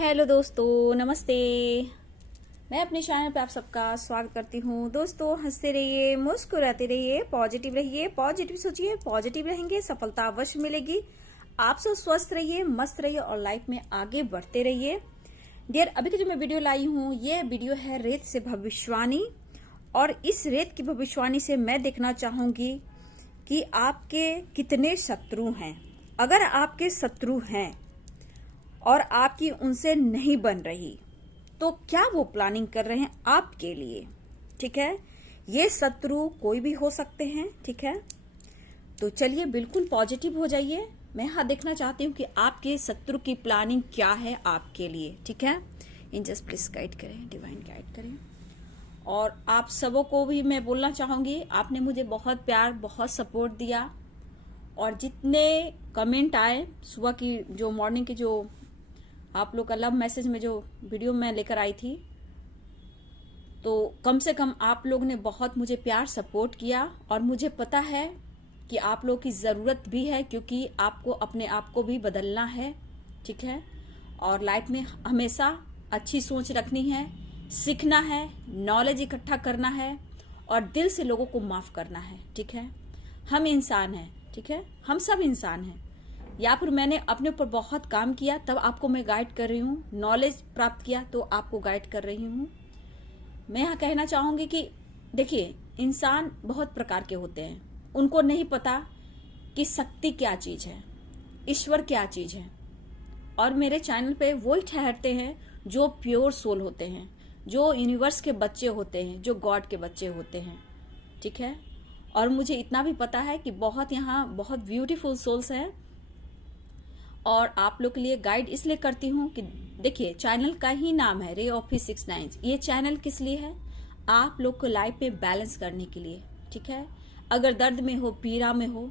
Hello दोस्तों, नमस्ते। मैं अपने चैनल पे आप सबका स्वागत करती हूँ। दोस्तों, हंसते रहिए, मुस्कुराते रहिए, पॉजिटिव रहिए, पॉजिटिव सोचिए, पॉजिटिव रहेंगे, सफलता अवश्य मिलेगी। आप सब स्वस्थ रहिए, मस्त रहिए और लाइफ में आगे बढ़ते रहिए। डियर, अभी की जो मैं वीडियो लाई हूँ, ये वीडियो है रेत से भविष्यवाणी। और इस रेत की भविष्यवाणी से मैं देखना चाहूंगी कि आपके कितने शत्रु हैं। अगर आपके शत्रु हैं और आपकी उनसे नहीं बन रही, तो क्या वो प्लानिंग कर रहे हैं आपके लिए? ठीक है, ये शत्रु कोई भी हो सकते हैं। ठीक है, तो चलिए बिल्कुल पॉजिटिव हो जाइए। मैं यहाँ देखना चाहती हूँ कि आपके शत्रु की प्लानिंग क्या है आपके लिए। ठीक है, इन जस्ट प्लीज गाइड करें, डिवाइन गाइड करें। और आप सबों को भी मैं बोलना चाहूंगी, आपने मुझे बहुत प्यार, बहुत सपोर्ट दिया। और जितने कमेंट आए सुबह की, जो मॉर्निंग की, जो आप लोग का लव मैसेज में जो वीडियो मैं लेकर आई थी, तो कम से कम आप लोग ने बहुत मुझे प्यार सपोर्ट किया। और मुझे पता है कि आप लोग की ज़रूरत भी है, क्योंकि आपको अपने आप को भी बदलना है। ठीक है, और लाइफ में हमेशा अच्छी सोच रखनी है, सीखना है, नॉलेज इकट्ठा करना है और दिल से लोगों को माफ़ करना है। ठीक है, हम इंसान हैं। ठीक है, हम सब इंसान हैं। या फिर मैंने अपने ऊपर बहुत काम किया, तब आपको मैं गाइड कर रही हूँ। नॉलेज प्राप्त किया तो आपको गाइड कर रही हूँ। मैं यहाँ कहना चाहूंगी कि देखिए, इंसान बहुत प्रकार के होते हैं। उनको नहीं पता कि शक्ति क्या चीज है, ईश्वर क्या चीज है। और मेरे चैनल पे वही ठहरते हैं जो प्योर सोल होते हैं, जो यूनिवर्स के बच्चे होते हैं, जो गॉड के बच्चे होते हैं। ठीक है, और मुझे इतना भी पता है कि बहुत यहाँ बहुत ब्यूटीफुल सोल्स हैं। और आप लोग के लिए गाइड इसलिए करती हूँ कि देखिए, चैनल का ही नाम है रे ऑफिस 69। ये चैनल किस लिए है? आप लोग को लाइफ में बैलेंस करने के लिए। ठीक है, अगर दर्द में हो, पीड़ा में हो,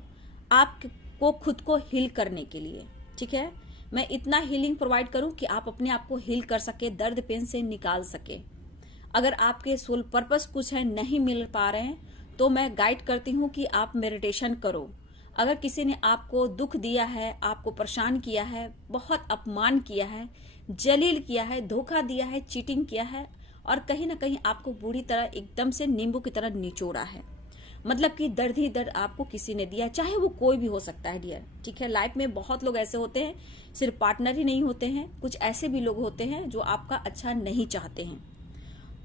आपको खुद को हील करने के लिए। ठीक है, मैं इतना हीलिंग प्रोवाइड करूं कि आप अपने आप को हील कर सके, दर्द पेन से निकाल सके। अगर आपके सोल पर्पस कुछ है, नहीं मिल पा रहे हैं, तो मैं गाइड करती हूँ कि आप मेडिटेशन करो। अगर किसी ने आपको दुख दिया है, आपको परेशान किया है, बहुत अपमान किया है, जलील किया है, धोखा दिया है, चीटिंग किया है और कहीं ना कहीं आपको बुरी तरह एकदम से नींबू की तरह निचोड़ा है, मतलब कि दर्द ही दर्द आपको किसी ने दिया, चाहे वो कोई भी हो सकता है डियर। ठीक है, लाइफ में बहुत लोग ऐसे होते हैं, सिर्फ पार्टनर ही नहीं होते हैं, कुछ ऐसे भी लोग होते हैं जो आपका अच्छा नहीं चाहते हैं।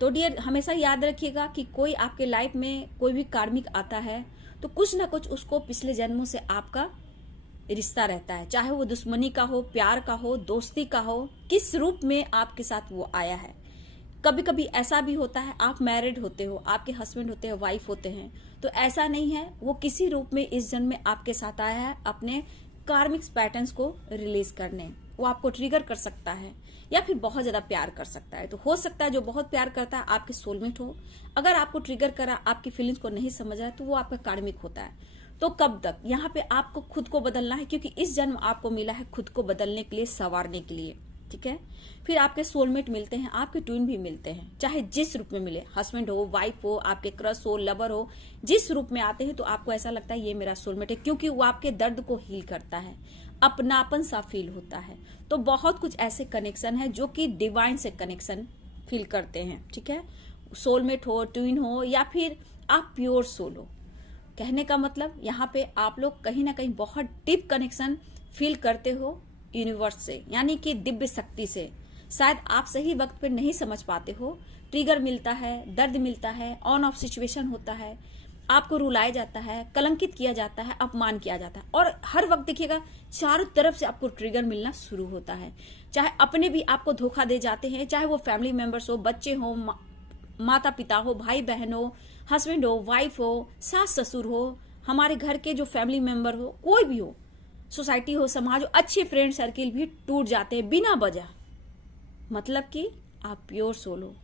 तो डियर, हमेशा याद रखिएगा कि कोई आपके लाइफ में कोई भी कार्मिक आता है तो कुछ ना कुछ उसको पिछले जन्मों से आपका रिश्ता रहता है, चाहे वो दुश्मनी का हो, प्यार का हो, दोस्ती का हो, किस रूप में आपके साथ वो आया है। कभी कभी ऐसा भी होता है, आप मैरिड होते हो, आपके हस्बैंड होते हैं, वाइफ होते हैं, तो ऐसा नहीं है, वो किसी रूप में इस जन्म में आपके साथ आया है अपने कार्मिक पैटर्न्स को रिलीज करने। वो आपको ट्रिगर कर सकता है या फिर बहुत ज्यादा प्यार कर सकता है। तो हो सकता है जो बहुत प्यार करता है आपके सोलमेट हो। अगर आपको ट्रिगर करा, आपकी फीलिंग्स को नहीं समझ रहा है, तो वो आपका कार्मिक होता है। तो कब तक यहाँ पे आपको खुद को बदलना है, क्योंकि इस जन्म आपको मिला है खुद को बदलने के लिए, संवारने के लिए। ठीक है, फिर आपके सोलमेट मिलते हैं, आपके ट्विन भी मिलते हैं, चाहे जिस रूप में मिले, हस्बैंड हो, वाइफ हो, आपके क्रश हो, लवर हो, जिस रूप में आते हैं, तो आपको ऐसा लगता है ये मेरा सोलमेट है, क्योंकि वो आपके दर्द को हील करता है, अपनापन सा फील होता है। तो बहुत कुछ ऐसे कनेक्शन है जो कि डिवाइन से कनेक्शन फील करते हैं। ठीक है, सोलमेट हो, ट्विन हो या फिर आप प्योर सोल हो। कहने का मतलब यहाँ पे आप लोग कहीं ना कहीं बहुत डीप कनेक्शन फील करते हो यूनिवर्स से, यानी कि दिव्य शक्ति से। शायद आप सही वक्त पे नहीं समझ पाते हो, ट्रिगर मिलता है, दर्द मिलता है, ऑन ऑफ सिचुएशन होता है, आपको रुलाया जाता है, कलंकित किया जाता है, अपमान किया जाता है। और हर वक्त देखिएगा, चारों तरफ से आपको ट्रिगर मिलना शुरू होता है। चाहे अपने भी आपको धोखा दे जाते हैं, चाहे वो फैमिली मेंबर्स हो, बच्चे हो, माता पिता हो, भाई बहन हो, हस्बैंड हो, वाइफ हो, सास ससुर हो, हमारे घर के जो फैमिली मेंबर हो, कोई भी हो, सोसाइटी हो, समाज हो, अच्छे फ्रेंड सर्किल भी टूट जाते हैं बिना वजह। मतलब कि आप प्योर सोल हो,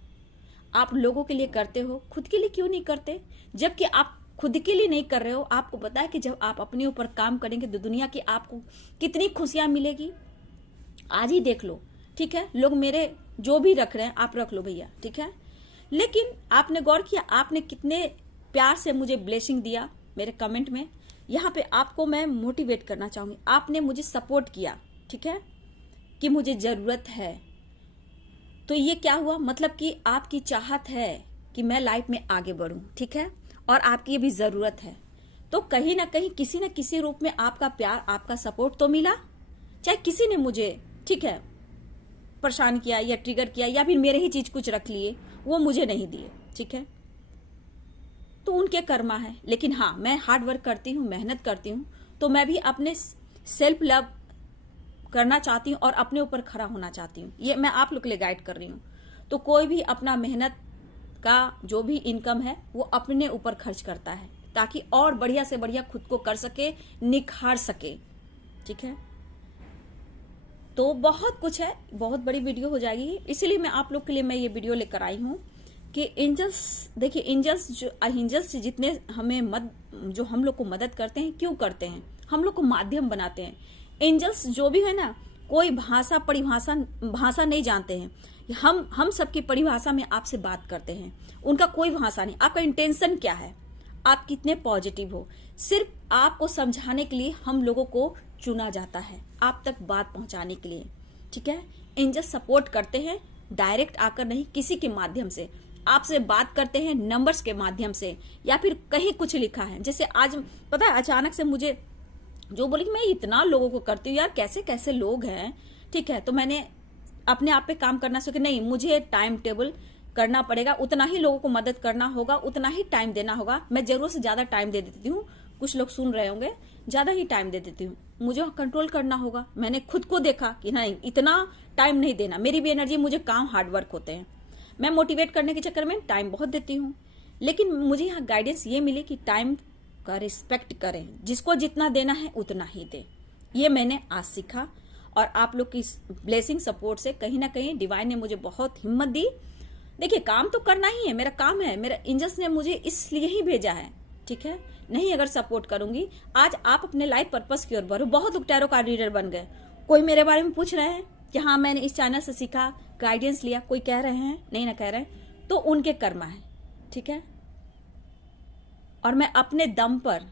आप लोगों के लिए करते हो, खुद के लिए क्यों नहीं करते? जबकि आप खुद के लिए नहीं कर रहे हो, आपको पता है कि जब आप अपने ऊपर काम करेंगे तो दुनिया की आपको कितनी खुशियां मिलेगी। आज ही देख लो। ठीक है, लोग मेरे जो भी रख रहे हैं आप रख लो भैया। ठीक है, लेकिन आपने गौर किया, आपने कितने प्यार से मुझे ब्लेसिंग दिया मेरे कमेंट में। यहाँ पे आपको मैं मोटिवेट करना चाहूंगी, आपने मुझे सपोर्ट किया। ठीक है, कि मुझे जरूरत है, तो ये क्या हुआ, मतलब कि आपकी चाहत है कि मैं लाइफ में आगे बढ़ूं, ठीक है, और आपकी ये भी जरूरत है। तो कहीं ना कहीं किसी न किसी रूप में आपका प्यार, आपका सपोर्ट तो मिला। चाहे किसी ने मुझे, ठीक है, परेशान किया या ट्रिगर किया या फिर मेरे ही चीज कुछ रख लिए, वो मुझे नहीं दिए, ठीक है, तो उनके कर्मा है। लेकिन हाँ, मैं हार्ड वर्क करती हूँ, मेहनत करती हूँ, तो मैं भी अपने सेल्फ लव करना चाहती हूँ और अपने ऊपर खड़ा होना चाहती हूँ। ये मैं आप लोग के लिए गाइड कर रही हूँ। तो कोई भी अपना मेहनत का जो भी इनकम है वो अपने ऊपर खर्च करता है, ताकि और बढ़िया से बढ़िया खुद को कर सके, निखार सके, ठीक है। तो बहुत कुछ है, बहुत बड़ी वीडियो हो जाएगी, इसीलिए मैं आप लोग के लिए मैं ये वीडियो लेकर आई हूँ कि एंजल्स, देखिए एंजल्स जितने हमें जो हम लोग को मदद करते हैं, क्यों करते हैं, हम लोग को माध्यम बनाते हैं। एंजल्स जो भी है ना, कोई भाषा नहीं जानते हैं। हम सबकी परिभाषा में आपसे बात करते हैं, उनका कोई भाषा नहीं। आपका इंटेंशन क्या है, आप कितने पॉजिटिव हो, सिर्फ आपको समझाने के लिए हम लोगों को चुना जाता है, आप तक बात पहुंचाने के लिए, ठीक है। एंजल्स सपोर्ट करते हैं, डायरेक्ट आकर नहीं, किसी के माध्यम से आपसे बात करते हैं, नंबर्स के माध्यम से, या फिर कहीं कुछ लिखा है। जैसे आज पता है, अचानक से मुझे जो बोले कि मैं इतना लोगों को करती हूँ यार, कैसे कैसे लोग हैं, ठीक है। तो मैंने अपने आप पे काम करना सीखा, नहीं मुझे टाइम टेबल करना पड़ेगा, उतना ही लोगों को मदद करना होगा, उतना ही टाइम देना होगा। मैं जरूरत से ज्यादा टाइम दे देती हूँ, कुछ लोग सुन रहे होंगे, ज्यादा ही टाइम दे देती हूँ, मुझे कंट्रोल करना होगा। मैंने खुद को देखा कि नहीं, इतना टाइम नहीं देना, मेरी भी एनर्जी, मुझे काम हार्ड वर्क होते हैं, मैं मोटिवेट करने के चक्कर में टाइम बहुत देती हूँ। लेकिन मुझे यहाँ गाइडेंस ये मिली कि टाइम का रिस्पेक्ट करें, जिसको जितना देना है उतना ही दे। ये मैंने आज सीखा, और आप लोग की ब्लेसिंग सपोर्ट से कहीं ना कहीं डिवाइन ने मुझे बहुत हिम्मत दी। देखिए, काम तो करना ही है, मेरा काम है, मेरा एंजल्स ने मुझे इसलिए ही भेजा है, ठीक है। नहीं अगर सपोर्ट करूंगी, आज आप अपने लाइफ पर्पस की ओर बढ़ो। बहुत लोग टैरो कार्ड रीडर बन गए, कोई मेरे बारे में पूछ रहे हैं कि हाँ मैंने इस चैनल से सीखा, गाइडेंस लिया, कोई कह रहे हैं नहीं ना कह रहे हैं, तो उनके कर्मा है, ठीक है। और मैं अपने दम पर,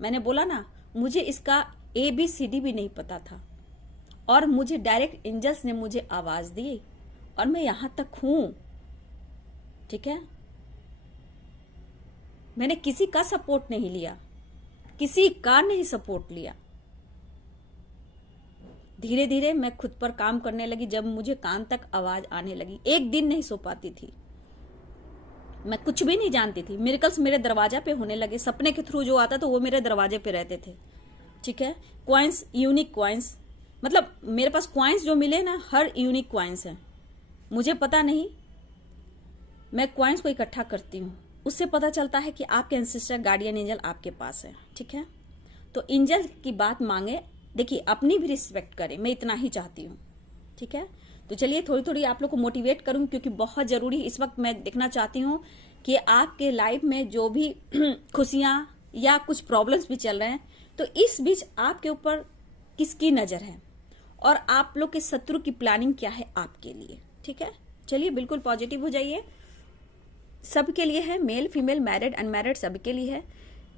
मैंने बोला ना, मुझे इसका ABCD भी नहीं पता था, और मुझे डायरेक्ट एंजल्स ने मुझे आवाज दी और मैं यहां तक हूं, ठीक है। मैंने किसी का सपोर्ट नहीं लिया, किसी का नहीं सपोर्ट लिया। धीरे धीरे मैं खुद पर काम करने लगी। जब मुझे कान तक आवाज आने लगी, एक दिन नहीं सो पाती थी, मैं कुछ भी नहीं जानती थी। मिरेकल्स मेरे दरवाजा पे होने लगे, सपने के थ्रू जो आता तो वो मेरे दरवाजे पे रहते थे, ठीक है। क्वाइंस, यूनिक क्वाइंस, मतलब मेरे पास क्वाइंस जो मिले ना, हर यूनिक क्वाइंस है। मुझे पता नहीं, मैं क्वाइंस को इकट्ठा करती हूँ, उससे पता चलता है कि आपके एंसेस्टर गार्डियन एंजल आपके पास है, ठीक है। तो एंजल की बात मांगे, देखिए अपनी भी रिस्पेक्ट करें, मैं इतना ही चाहती हूँ, ठीक है। तो चलिए थोड़ी थोड़ी आप लोग को मोटिवेट करूँ, क्योंकि बहुत जरूरी इस वक्त मैं देखना चाहती हूँ कि आपके लाइफ में जो भी खुशियां या कुछ प्रॉब्लम्स भी चल रहे हैं, तो इस बीच आपके ऊपर किसकी नजर है और आप लोग के शत्रु की प्लानिंग क्या है आपके लिए, ठीक है। चलिए बिल्कुल पॉजिटिव हो जाइए, सबके लिए है, मेल फीमेल मैरिड अनमैरिड सबके लिए है।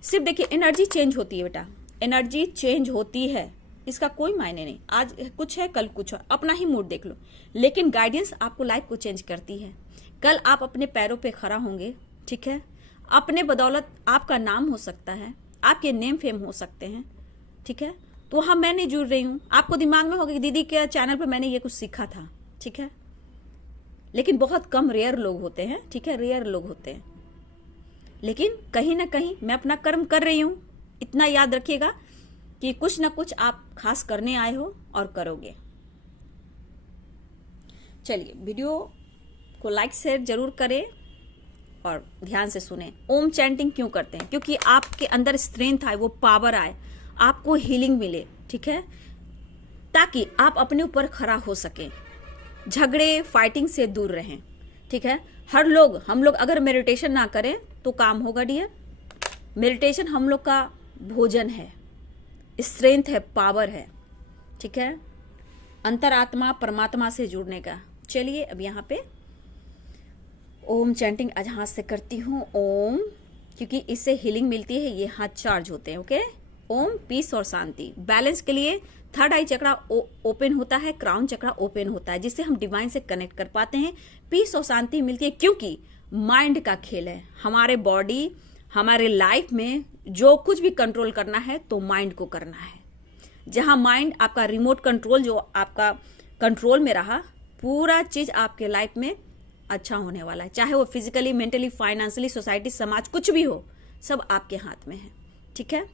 सिर्फ देखिए एनर्जी चेंज होती है बेटा, एनर्जी चेंज होती है, इसका कोई मायने नहीं, आज कुछ है कल कुछ है, अपना ही मूड देख लो। लेकिन गाइडेंस आपको लाइफ को चेंज करती है। कल आप अपने पैरों पे खड़ा होंगे, ठीक है। अपने बदौलत आपका नाम हो सकता है, आपके नेम फेम हो सकते हैं, ठीक है। तो हाँ, मैं नहीं जुड़ रही हूँ, आपको दिमाग में होगा कि दीदी के चैनल पर मैंने ये कुछ सीखा था, ठीक है। लेकिन बहुत कम, रेयर लोग होते हैं, ठीक है, रेयर लोग होते हैं। लेकिन कहीं ना कहीं मैं अपना कर्म कर रही हूं, इतना याद रखिएगा कि कुछ ना कुछ आप खास करने आए हो और करोगे। चलिए वीडियो को लाइक शेयर जरूर करें और ध्यान से सुने। ओम चैंटिंग क्यों करते हैं? क्योंकि आपके अंदर स्ट्रेंथ आए, वो पावर आए, आपको हीलिंग मिले, ठीक है, ताकि आप अपने ऊपर खड़ा हो सके, झगड़े फाइटिंग से दूर रहें, ठीक है। हम लोग अगर मेडिटेशन ना करें तो काम होगा डियर। मेडिटेशन हम लोग का भोजन है, स्ट्रेंथ है, पावर है, ठीक है, अंतरात्मा परमात्मा से जुड़ने का। चलिए अब यहाँ पे ओम चैंटिंग आज हाथ से करती हूँ, ओम, क्योंकि इससे हीलिंग मिलती है, ये हाथ चार्ज होते हैं, ओके। ओम पीस और शांति। बैलेंस के लिए थर्ड आई चक्रा ओपन होता है, क्राउन चक्रा ओपन होता है, जिससे हम डिवाइन से कनेक्ट कर पाते हैं। पीस और शांति मिलती है क्योंकि माइंड का खेल है। हमारे बॉडी, हमारे लाइफ में जो कुछ भी कंट्रोल करना है तो माइंड को करना है। जहां माइंड आपका रिमोट कंट्रोल, जो आपका कंट्रोल में रहा, पूरा चीज आपके लाइफ में अच्छा होने वाला है। चाहे वो फिजिकली, मेंटली, फाइनेंशियली, सोसाइटी, समाज, कुछ भी हो, सब आपके हाथ में है। ठीक है।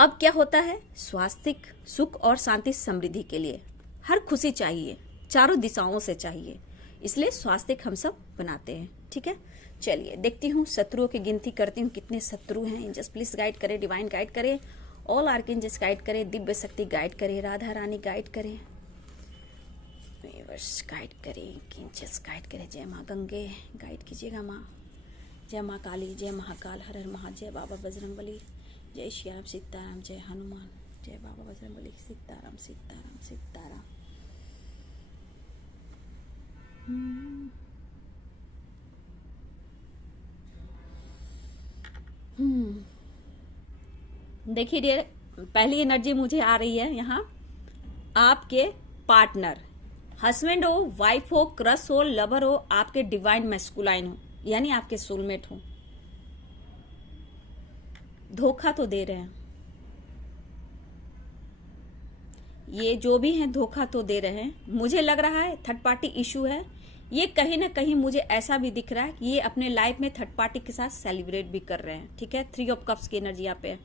अब क्या होता है, स्वास्थ्य, सुख और शांति, समृद्धि के लिए हर खुशी चाहिए, चारों दिशाओं से चाहिए, इसलिए स्वास्थ्य हम सब बनाते हैं। ठीक है। चलिए देखती हूँ, शत्रुओं की गिनती करती हूँ कितने शत्रु हैं। एंजल्स प्लीज गाइड करे, डिवाइन गाइड करे, ऑल आर्कएंजल्स गाइड करे, दिव्य शक्ति गाइड करे, राधा रानी गाइड करे, यूनिवर्स गाइड करे, एंजल्स गाइड करे। जय माँ गंगे गाइड कीजिएगा माँ। जय माँ काली, जय महाकाल, हर हर महा, जय बाबा बजरंगबली, जय श्री राम सीताराम, जय हनुमान, जय बाबा बजरंगबली, सीताराम सीताराम सीताराम। देखिए डियर, पहली एनर्जी मुझे आ रही है यहाँ, आपके पार्टनर, हस्बैंड हो, वाइफ हो, क्रश हो, लवर हो, आपके डिवाइन मैस्कुलाइन हो, यानी आपके सोलमेट हो। धोखा तो दे रहे हैं, ये जो भी हैं धोखा तो दे रहे हैं। मुझे लग रहा है थर्ड पार्टी इशू है ये। कहीं ना कहीं मुझे ऐसा भी दिख रहा है कि ये अपने लाइफ में थर्ड पार्टी के साथ सेलिब्रेट भी कर रहे हैं। ठीक है। 3 ऑफ कप्स की एनर्जी यहाँ पे है।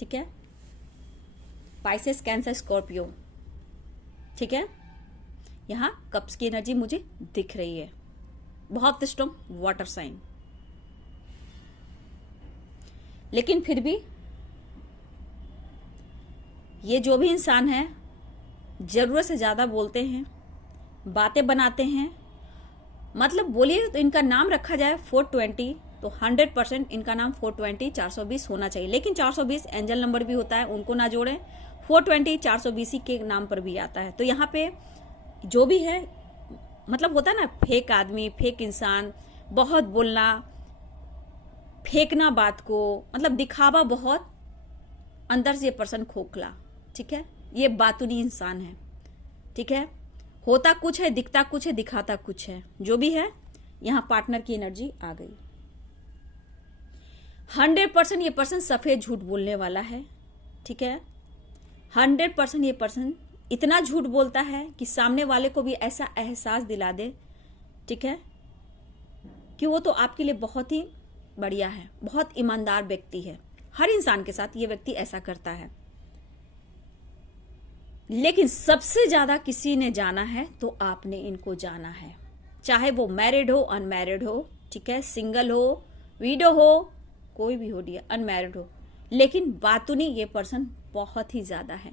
ठीक है। Pisces, Cancer, Scorpio. ठीक है। यहाँ कप्स की एनर्जी मुझे दिख रही है, बहुत स्ट्रॉन्ग वाटर साइन। लेकिन फिर भी ये जो भी इंसान है, जरूरत से ज्यादा बोलते हैं, बातें बनाते हैं। मतलब बोलिए तो इनका नाम रखा जाए 420, तो 100% इनका नाम 420 420 होना चाहिए। लेकिन 420 एंजल नंबर भी होता है, उनको ना जोड़ें। 420 420 के नाम पर भी आता है। तो यहाँ पे जो भी है, मतलब होता है ना, फेक आदमी, फेक इंसान, बहुत बोलना, फेंकना बात को, मतलब दिखावा बहुत, अंदर से ये पर्सन खोखला। ठीक है। ये बातूनी इंसान है। ठीक है। होता कुछ है, दिखता कुछ है, दिखाता कुछ है। जो भी है, यहां पार्टनर की एनर्जी आ गई। 100% ये पर्सन सफेद झूठ बोलने वाला है। ठीक है। 100% ये पर्सन इतना झूठ बोलता है कि सामने वाले को भी ऐसा एहसास दिला दे, ठीक है, कि वो तो आपके लिए बहुत ही बढ़िया है, बहुत ईमानदार व्यक्ति है। हर इंसान के साथ ये व्यक्ति ऐसा करता है। लेकिन सबसे ज्यादा किसी ने जाना है तो आपने इनको जाना है, चाहे वो मैरिड हो, अनमैरिड हो, ठीक है, सिंगल हो, विडो हो, कोई भी हो डियर, अनमैरिड हो। लेकिन बातूनी ये पर्सन बहुत ही ज्यादा है।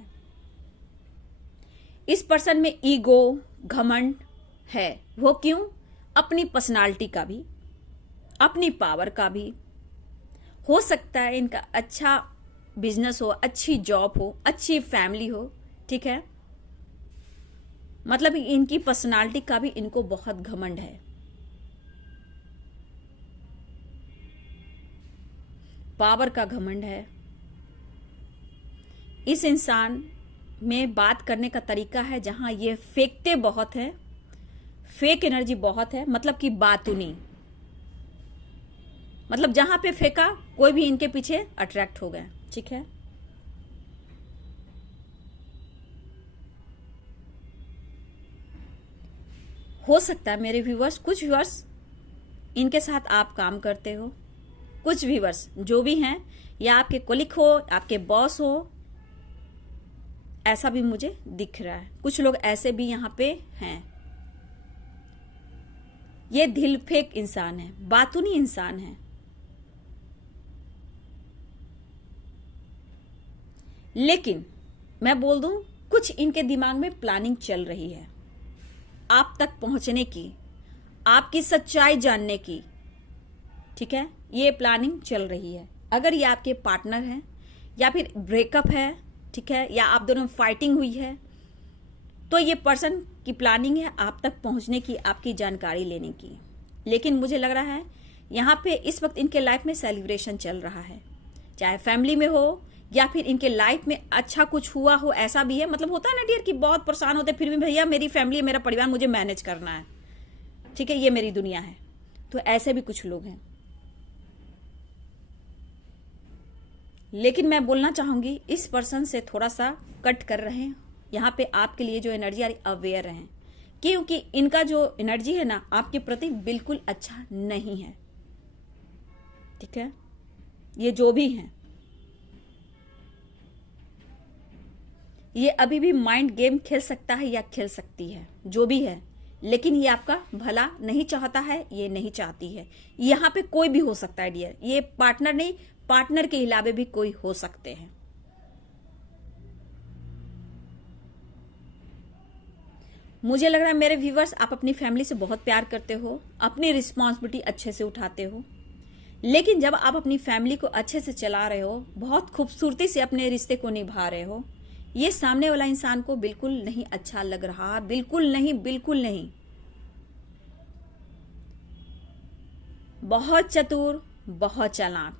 इस पर्सन में ईगो, घमंड है। वो क्यों? अपनी पर्सनालिटी का भी, अपनी पावर का भी। हो सकता है इनका अच्छा बिजनेस हो, अच्छी जॉब हो, अच्छी फैमिली हो, ठीक है। मतलब इनकी पर्सनालिटी का भी इनको बहुत घमंड है। पावर का घमंड है। इस इंसान में बात करने का तरीका है जहां ये फेंकते बहुत है, फेक एनर्जी बहुत है, मतलब कि बातूनी, मतलब जहां पे फेंका कोई भी इनके पीछे अट्रैक्ट हो गया, ठीक है। हो सकता है मेरे व्यूवर्स, कुछ व्यूवर्स इनके साथ आप काम करते हो, कुछ व्यूवर्स जो भी हैं, या आपके कोलिग हो, आपके बॉस हो, ऐसा भी मुझे दिख रहा है। कुछ लोग ऐसे भी यहां पे हैं। ये दिल फेंक इंसान है, बातूनी इंसान है। लेकिन मैं बोल दूं, कुछ इनके दिमाग में प्लानिंग चल रही है आप तक पहुंचने की, आपकी सच्चाई जानने की, ठीक है। ये प्लानिंग चल रही है। अगर ये आपके पार्टनर हैं या फिर ब्रेकअप है, ठीक है, या आप दोनों में फाइटिंग हुई है, तो ये पर्सन की प्लानिंग है आप तक पहुंचने की, आपकी जानकारी लेने की। लेकिन मुझे लग रहा है यहां पे इस वक्त इनके लाइफ में सेलिब्रेशन चल रहा है, चाहे फैमिली में हो या फिर इनके लाइफ में अच्छा कुछ हुआ हो, ऐसा भी है। मतलब होता है ना डियर कि बहुत परेशान होते फिर भी भैया मेरी फैमिली, मेरा परिवार, मुझे मैनेज करना है, ठीक है, ये मेरी दुनिया है। तो ऐसे भी कुछ लोग हैं। लेकिन मैं बोलना चाहूंगी इस पर्सन से थोड़ा सा कट कर रहे हैं। यहाँ पे आपके लिए जो एनर्जी आ रही, अवेयर रहें, क्योंकि इनका जो एनर्जी है ना आपके प्रति बिल्कुल अच्छा नहीं है, ठीक है। ये जो भी हैं, ये अभी भी माइंड गेम खेल सकता है या खेल सकती है, जो भी है, लेकिन ये आपका भला नहीं चाहता है, ये नहीं चाहती है। यहाँ पे कोई भी हो सकता है डियर, ये पार्टनर नहीं, पार्टनर के अलावा भी कोई हो सकते हैं। मुझे लग रहा है मेरे व्यूवर्स, आप अपनी फैमिली से बहुत प्यार करते हो, अपनी रिस्पॉन्सिबिलिटी अच्छे से उठाते हो, लेकिन जब आप अपनी फैमिली को अच्छे से चला रहे हो, बहुत खूबसूरती से अपने रिश्ते को निभा रहे हो, ये सामने वाला इंसान को बिल्कुल नहीं अच्छा लग रहा, बिल्कुल नहीं, बिल्कुल नहीं। बहुत चतुर, बहुत चालाक,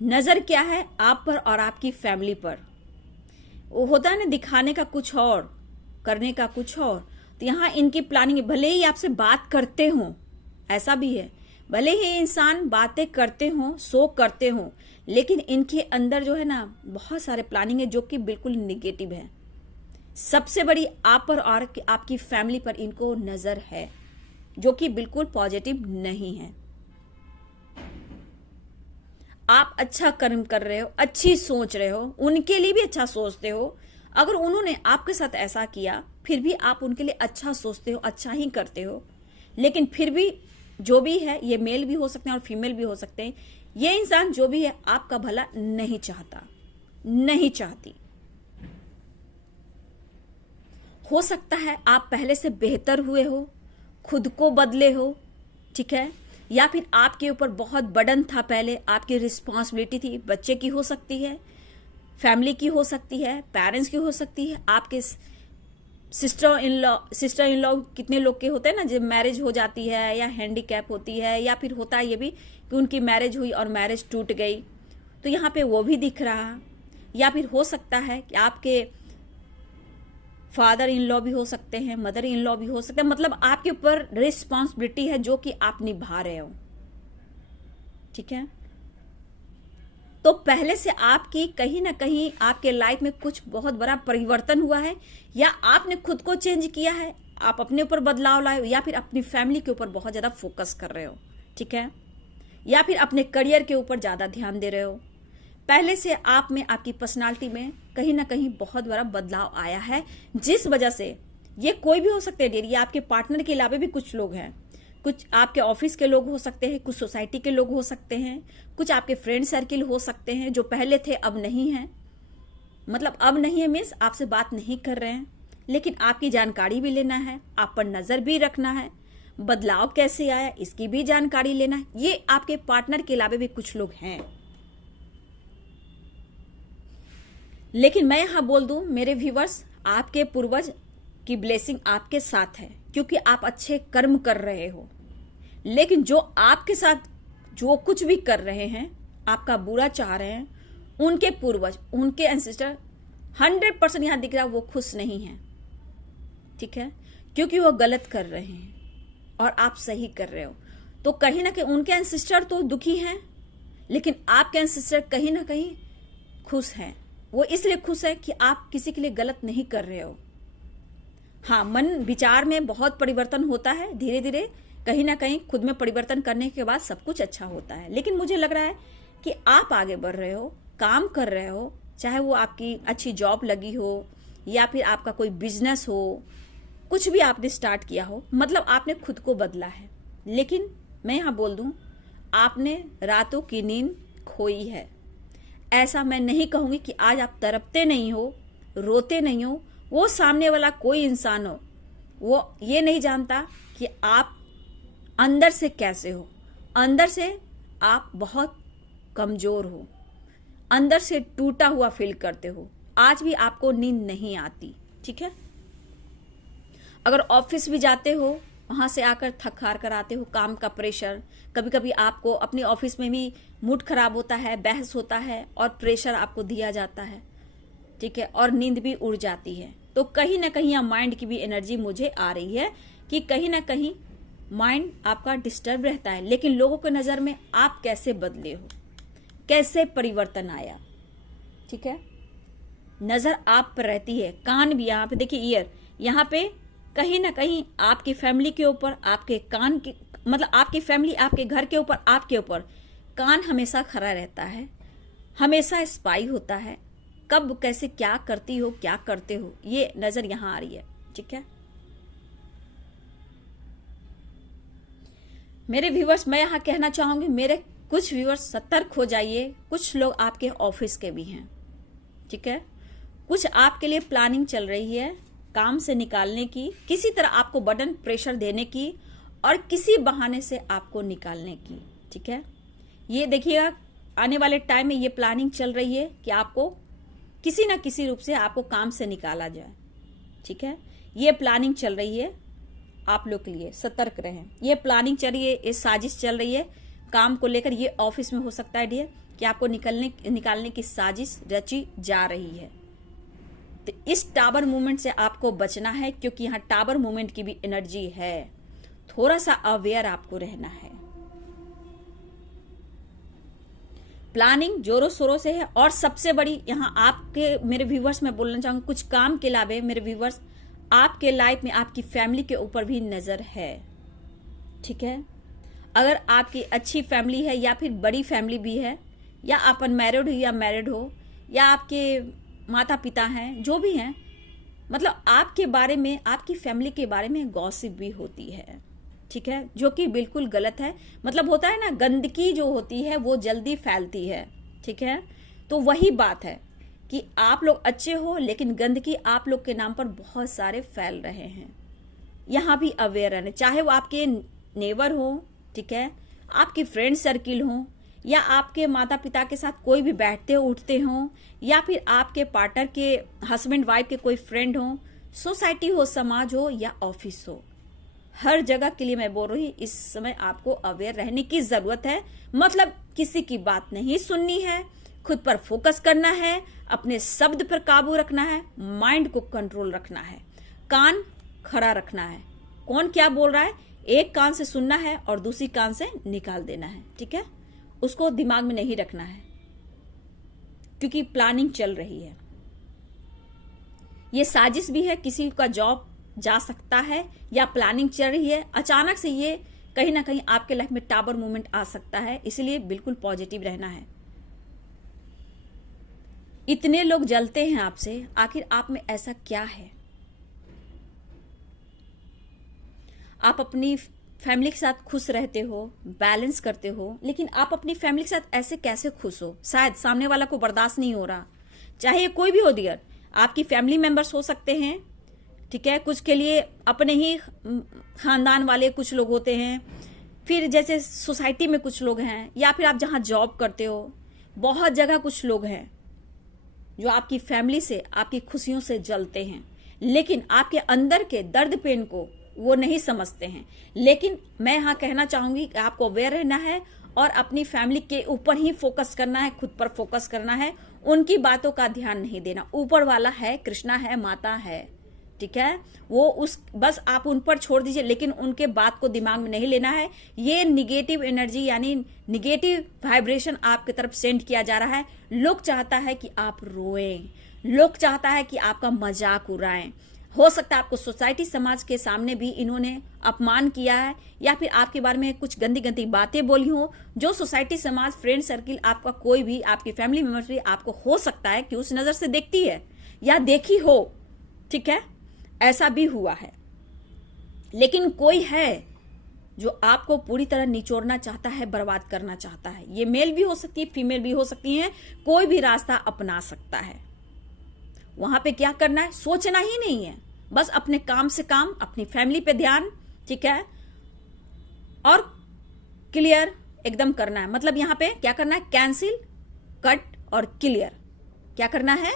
नजर क्या है आप पर और आपकी फैमिली पर। वो होता है ना दिखाने का कुछ और, करने का कुछ और। तो यहाँ इनकी प्लानिंग, भले ही आपसे बात करते हो, ऐसा भी है, भले ही इंसान बातें करते हो, शो करते हो, लेकिन इनके अंदर जो है ना बहुत सारे प्लानिंग है जो कि बिल्कुल निगेटिव है। सबसे बड़ी आप पर और आपकी फैमिली पर इनको नजर है, जो कि बिल्कुल पॉजिटिव नहीं है। आप अच्छा कर्म कर रहे हो, अच्छी सोच रहे हो, उनके लिए भी अच्छा सोचते हो। अगर उन्होंने आपके साथ ऐसा किया फिर भी आप उनके लिए अच्छा सोचते हो, अच्छा ही करते हो, लेकिन फिर भी जो भी है, ये मेल भी हो सकते हैं और फीमेल भी हो सकते हैं, ये इंसान जो भी है आपका भला नहीं चाहता, नहीं चाहती। हो सकता है आप पहले से बेहतर हुए हो, खुद को बदले हो, ठीक है, या फिर आपके ऊपर बहुत बर्डन था, पहले आपकी रिस्पॉन्सिबिलिटी थी, बच्चे की हो सकती है, फैमिली की हो सकती है, पेरेंट्स की हो सकती है, आपके सिस्टर इन लॉ कितने लोग के होते हैं ना, जब मैरिज हो जाती है या हैंडीकैप होती है, या फिर होता है ये भी कि उनकी मैरिज हुई और मैरिज टूट गई, तो यहाँ पे वो भी दिख रहा। या फिर हो सकता है कि आपके फादर इन लॉ भी हो सकते हैं, मदर इन लॉ भी हो सकते हैं, मतलब आपके ऊपर रिस्पॉन्सिबिलिटी है जो कि आप निभा रहे हो, ठीक है। तो पहले से आपकी कहीं ना कहीं आपके लाइफ में कुछ बहुत बड़ा परिवर्तन हुआ है, या आपने खुद को चेंज किया है, आप अपने ऊपर बदलाव लाए हो, या फिर अपनी फैमिली के ऊपर बहुत ज्यादा फोकस कर रहे हो, ठीक है, या फिर अपने करियर के ऊपर ज्यादा ध्यान दे रहे हो। पहले से आप में, आपकी पर्सनालिटी में कहीं ना कहीं बहुत बड़ा बदलाव आया है, जिस वजह से ये कोई भी हो सकते हैं डियर, ये आपके पार्टनर के अलावा भी कुछ लोग हैं, कुछ आपके ऑफिस के लोग हो सकते हैं, कुछ सोसाइटी के लोग हो सकते हैं, कुछ आपके फ्रेंड सर्किल हो सकते हैं, जो पहले थे अब नहीं है, मतलब अब नहीं है मीन्स आपसे बात नहीं कर रहे हैं, लेकिन आपकी जानकारी भी लेना है, आप पर नजर भी रखना है, बदलाव कैसे आया इसकी भी जानकारी लेना है। ये आपके पार्टनर के अलावा भी कुछ लोग हैं। लेकिन मैं यहां बोल दूं मेरे व्यूवर्स, आपके पूर्वज की ब्लेसिंग आपके साथ है, क्योंकि आप अच्छे कर्म कर रहे हो, लेकिन जो आपके साथ जो कुछ भी कर रहे हैं, आपका बुरा चाह रहे हैं, उनके पूर्वज, उनके एंसेस्टर 100% यहां दिख रहा है वो खुश नहीं है, ठीक है, क्योंकि वो गलत कर रहे हैं और आप सही कर रहे हो। तो कहीं ना कहीं उनके एंसेस्टर तो दुखी हैं, लेकिन आपके एंसेस्टर कहीं ना कहीं खुश हैं। वो इसलिए खुश है कि आप किसी के लिए गलत नहीं कर रहे हो। हाँ, मन विचार में बहुत परिवर्तन होता है, धीरे धीरे कहीं ना कहीं खुद में परिवर्तन करने के बाद सब कुछ अच्छा होता है। लेकिन मुझे लग रहा है कि आप आगे बढ़ रहे हो, काम कर रहे हो, चाहे वो आपकी अच्छी जॉब लगी हो या फिर आपका कोई बिजनेस हो, कुछ भी आपने स्टार्ट किया हो, मतलब आपने खुद को बदला है। लेकिन मैं यहाँ बोल दूं, आपने रातों की नींद खोई है। ऐसा मैं नहीं कहूंगी कि आज आप तड़पते नहीं हो, रोते नहीं हो, वो सामने वाला कोई इंसान हो, वो ये नहीं जानता कि आप अंदर से कैसे हो। अंदर से आप बहुत कमजोर हो, अंदर से टूटा हुआ फील करते हो, आज भी आपको नींद नहीं आती, ठीक है। अगर ऑफिस भी जाते हो वहाँ से आकर थक हार कर आते हो, काम का प्रेशर, कभी कभी आपको अपने ऑफिस में भी मूड खराब होता है, बहस होता है और प्रेशर आपको दिया जाता है, ठीक है, और नींद भी उड़ जाती है। तो कहीं ना कहीं यहाँ माइंड की भी एनर्जी मुझे आ रही है कि कहीं ना कहीं माइंड आपका डिस्टर्ब रहता है। लेकिन लोगों की नज़र में आप कैसे बदले हो, कैसे परिवर्तन आया, ठीक है, नजर आप पर रहती है। कान भी यहाँ पे देखिए, ईयर यहाँ पे कहीं ना कहीं आपकी फैमिली के ऊपर, आपके कान के मतलब आपकी फैमिली, आपके घर के ऊपर, आपके ऊपर कान हमेशा खड़ा रहता है, हमेशा स्पाई होता है, कब कैसे क्या करती हो, क्या करते हो, ये नजर यहां आ रही है, ठीक है। मेरे व्यूवर्स, मैं यहां कहना चाहूंगी, मेरे कुछ व्यूवर्स सतर्क हो जाइए। कुछ लोग आपके ऑफिस के भी हैं, ठीक है, कुछ आपके लिए प्लानिंग चल रही है काम से निकालने की, किसी तरह आपको बर्डन प्रेशर देने की और किसी बहाने से आपको निकालने की, ठीक है। ये देखिएगा, आने वाले टाइम में ये प्लानिंग चल रही है कि आपको किसी ना किसी रूप से आपको काम से निकाला जाए, ठीक है। ये प्लानिंग चल रही है आप लोग के लिए, सतर्क रहें। ये प्लानिंग चल रही है, ये साजिश चल रही है काम को लेकर। ये ऑफिस में हो सकता है डियर कि आपको निकालने की साजिश रची जा रही है। तो इस टावर मूवमेंट से आपको बचना है, क्योंकि यहाँ टावर मूवमेंट की भी एनर्जी है। थोड़ा सा अवेयर आपको रहना है। प्लानिंग जोरों शोरों से है। और सबसे बड़ी यहाँ आपके, मेरे व्यूवर्स, मैं बोलना चाहूंगी, कुछ काम के अलावा मेरे व्यूवर्स, आपके लाइफ में आपकी फैमिली के ऊपर भी नजर है, ठीक है। अगर आपकी अच्छी फैमिली है या फिर बड़ी फैमिली भी है, या आप अनमैरिड हो या मैरिड हो, या आपके माता पिता हैं, जो भी हैं, मतलब आपके बारे में, आपकी फैमिली के बारे में गॉसिप भी होती है, ठीक है, जो कि बिल्कुल गलत है। मतलब होता है ना, गंदगी जो होती है वो जल्दी फैलती है, ठीक है। तो वही बात है कि आप लोग अच्छे हो, लेकिन गंदगी आप लोग के नाम पर बहुत सारे फैल रहे हैं। यहाँ भी अवेयर रहना, चाहे वो आपके नेबर हो, ठीक है, आपकी फ्रेंड सर्किल हो, या आपके माता पिता के साथ कोई भी बैठते हो उठते हो, या फिर आपके पार्टनर के हस्बैंड वाइफ के कोई फ्रेंड हो, सोसाइटी हो, समाज हो, या ऑफिस हो, हर जगह के लिए मैं बोल रही हूँ, इस समय आपको अवेयर रहने की जरूरत है। मतलब किसी की बात नहीं सुननी है, खुद पर फोकस करना है, अपने शब्द पर काबू रखना है, माइंड को कंट्रोल रखना है, कान खड़ा रखना है। कौन क्या बोल रहा है, एक कान से सुनना है और दूसरी कान से निकाल देना है, ठीक है। उसको दिमाग में नहीं रखना है, क्योंकि प्लानिंग चल रही है। ये साजिश भी है, किसी का जॉब जा सकता है, या प्लानिंग चल रही है, अचानक से ये कहीं ना कहीं आपके लाइफ में टावर मूवमेंट आ सकता है। इसलिए बिल्कुल पॉजिटिव रहना है। इतने लोग जलते हैं आपसे, आखिर आप में ऐसा क्या है? आप अपनी फैमिली के साथ खुश रहते हो, बैलेंस करते हो, लेकिन आप अपनी फैमिली के साथ ऐसे कैसे खुश हो? शायद सामने वाला को बर्दाश्त नहीं हो रहा, चाहे कोई भी हो डियर, आपकी फैमिली मेंबर्स हो सकते हैं, ठीक है, कुछ के लिए अपने ही खानदान वाले कुछ लोग होते हैं, फिर जैसे सोसाइटी में कुछ लोग हैं, या फिर आप जहां जॉब करते हो, बहुत जगह कुछ लोग हैं जो आपकी फैमिली से, आपकी खुशियों से जलते हैं, लेकिन आपके अंदर के दर्द पेन को वो नहीं समझते हैं। लेकिन मैं यहाँ कहना चाहूंगी कि आपको अवेयर रहना है और अपनी फैमिली के ऊपर ही फोकस करना है, खुद पर फोकस करना है, उनकी बातों का ध्यान नहीं देना। ऊपर वाला है, कृष्णा है, माता है, ठीक है, वो उस बस आप उन पर छोड़ दीजिए, लेकिन उनके बात को दिमाग में नहीं लेना है। ये निगेटिव एनर्जी यानी निगेटिव वाइब्रेशन आपकी तरफ सेंड किया जा रहा है। लोग चाहता है कि आप रोएं, लोग चाहता है कि आपका मजाक उड़ाएं। हो सकता है आपको सोसाइटी समाज के सामने भी इन्होंने अपमान किया है, या फिर आपके बारे में कुछ गंदी गंदी बातें बोली हो, जो सोसाइटी समाज फ्रेंड सर्किल आपका कोई भी, आपकी फैमिली मेंबर्स भी आपको हो सकता है कि उस नजर से देखती है या देखी हो, ठीक है, ऐसा भी हुआ है। लेकिन कोई है जो आपको पूरी तरह निचोड़ना चाहता है, बर्बाद करना चाहता है। ये मेल भी हो सकती है, फीमेल भी हो सकती है, कोई भी रास्ता अपना सकता है। वहां पे क्या करना है, सोचना ही नहीं है, बस अपने काम से काम, अपनी फैमिली पे ध्यान, ठीक है, और क्लियर एकदम करना है। मतलब यहां पे क्या करना है, कैंसिल, कट और क्लियर। क्या करना है,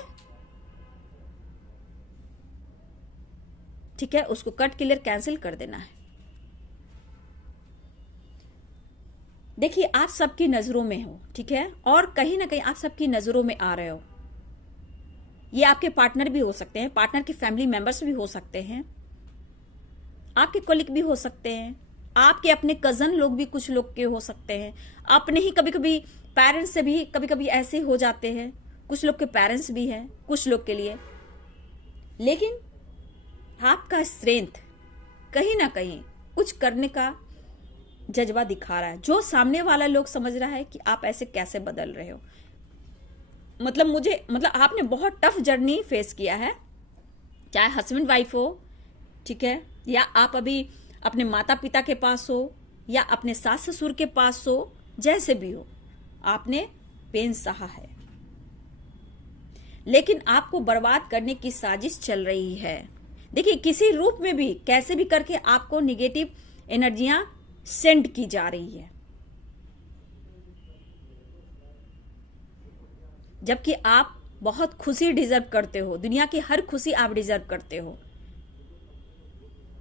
ठीक है, उसको कट क्लियर कैंसिल कर देना है, देखिए आप सबकी नजरों में हो, ठीक है, और कहीं ना कहीं आप सबकी नजरों में आ रहे हो। ये आपके पार्टनर भी हो सकते हैं, पार्टनर के फैमिली मेंबर्स भी हो सकते हैं, आपके कोलिग भी हो सकते हैं, आपके अपने कजन लोग भी कुछ लोग के हो सकते हैं, अपने ही कभी कभी पेरेंट्स से भी कभी कभी ऐसे हो जाते हैं, कुछ लोग के पेरेंट्स भी हैं कुछ लोग के लिए। लेकिन आपका स्ट्रेंथ कहीं ना कहीं कुछ करने का जज्बा दिखा रहा है, जो सामने वाला लोग समझ रहा है कि आप ऐसे कैसे बदल रहे हो। मतलब आपने बहुत टफ जर्नी फेस किया है, चाहे हस्बैंड वाइफ हो, ठीक है, या आप अभी अपने माता पिता के पास हो या अपने सास ससुर के पास हो, जैसे भी हो आपने पेन सहा है। लेकिन आपको बर्बाद करने की साजिश चल रही है। देखिए किसी रूप में भी कैसे भी करके आपको निगेटिव एनर्जियां सेंड की जा रही है, जबकि आप बहुत खुशी डिजर्व करते हो, दुनिया की हर खुशी आप डिजर्व करते हो,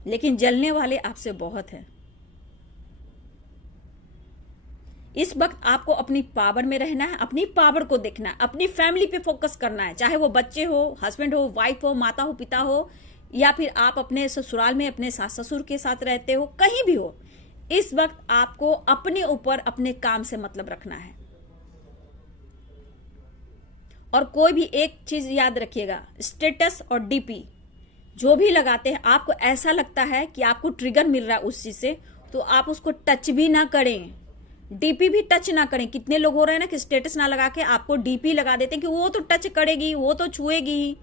लेकिन जलने वाले आपसे बहुत हैं। इस वक्त आपको अपनी पावर में रहना है, अपनी पावर को देखना है, अपनी फैमिली पे फोकस करना है, चाहे वो बच्चे हो, हस्बैंड हो, वाइफ हो, माता हो, पिता हो, या फिर आप अपने ससुराल में अपने सास ससुर के साथ रहते हो, कहीं भी हो। इस वक्त आपको अपने ऊपर अपने काम से मतलब रखना है। और कोई भी एक चीज याद रखिएगा, स्टेटस और डीपी जो भी लगाते हैं, आपको ऐसा लगता है कि आपको ट्रिगर मिल रहा है उस चीज से, तो आप उसको टच भी ना करें, डीपी भी टच ना करें। कितने लोग हो रहे हैं ना कि स्टेटस ना लगा के आपको डीपी लगा देते हैं कि वो तो टच करेगी, वो तो छुएगी ही,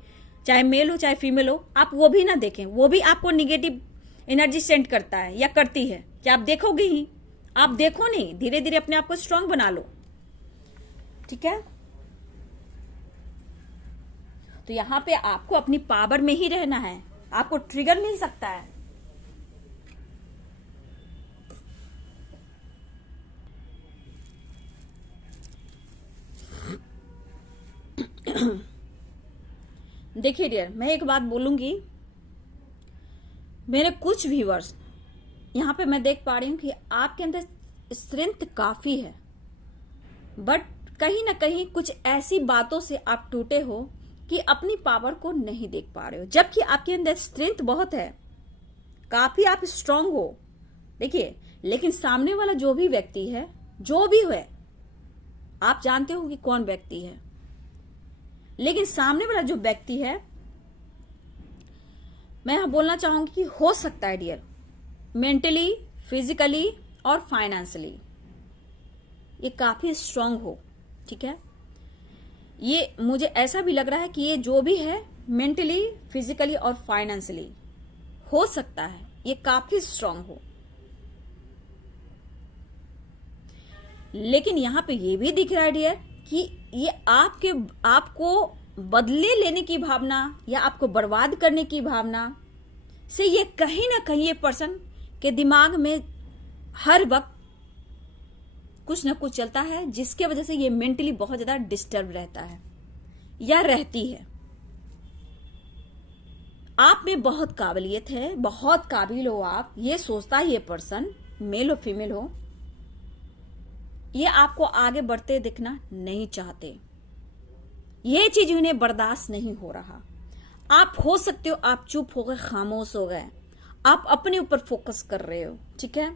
चाहे मेल हो चाहे फीमेल हो, आप वो भी ना देखें। वो भी आपको निगेटिव एनर्जी सेंड करता है या करती है, क्या आप देखोगे ही? आप देखो नहीं, धीरे धीरे अपने आप को स्ट्रांग बना लो, ठीक है। तो यहां पे आपको अपनी पावर में ही रहना है, आपको ट्रिगर मिल सकता है। देखिए डियर, मैं एक बात बोलूंगी, मेरे कुछ व्यूअर्स यहां पे मैं देख पा रही हूं कि आपके अंदर स्ट्रेंथ काफी है, बट कहीं ना कहीं कुछ ऐसी बातों से आप टूटे हो कि अपनी पावर को नहीं देख पा रहे हो, जबकि आपके अंदर स्ट्रेंथ बहुत है, काफी आप स्ट्रांग हो। देखिए, लेकिन सामने वाला जो भी व्यक्ति है, जो भी है, आप जानते हो कि कौन व्यक्ति है, लेकिन सामने वाला जो व्यक्ति है, मैं यहां बोलना चाहूंगी कि हो सकता है डियर, मेंटली, फिजिकली और फाइनेंशियली ये काफी स्ट्रांग हो, ठीक है। ये मुझे ऐसा भी लग रहा है कि ये जो भी है मेंटली, फिजिकली और फाइनेंशियली हो सकता है ये काफी स्ट्रांग हो। लेकिन यहां पे ये भी दिख रहा है डियर कि ये आपको बदले लेने की भावना या आपको बर्बाद करने की भावना से ये कहीं ना कहीं ये पर्सन के दिमाग में हर वक्त कुछ ना कुछ चलता है, जिसके वजह से ये मेंटली बहुत ज्यादा डिस्टर्ब रहता है या रहती है। आप में बहुत काबिलियत है, बहुत काबिल हो आप, ये सोचता है ये पर्सन, मेल हो फीमेल हो, ये आपको आगे बढ़ते दिखना नहीं चाहते, ये चीज उन्हें बर्दाश्त नहीं हो रहा। आप हो सकते हो आप चुप हो गए, खामोश हो गए, आप अपने ऊपर फोकस कर रहे हो, ठीक है।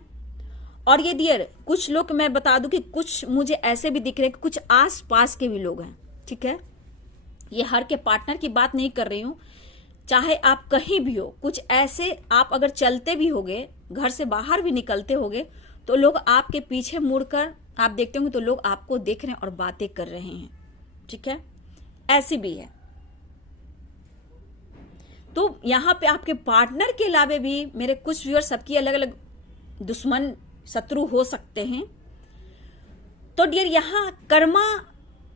और ये डियर, कुछ लोग मैं बता दूं कि कुछ मुझे ऐसे भी दिख रहे हैं कि कुछ आस पास के भी लोग हैं, ठीक है। ये हर के पार्टनर की बात नहीं कर रही हूं, चाहे आप कहीं भी हो, कुछ ऐसे आप अगर चलते भी होगे, घर से बाहर भी निकलते होगे, तो लोग आपके पीछे मुड़कर आप देखते होंगे तो लोग आपको देख रहे हैं और बातें कर रहे हैं, ठीक है, ऐसी भी है। तो यहां पे आपके पार्टनर के अलावे भी मेरे कुछ व्यूअर, सबकी अलग अलग दुश्मन शत्रु हो सकते हैं। तो डियर यहां कर्मा,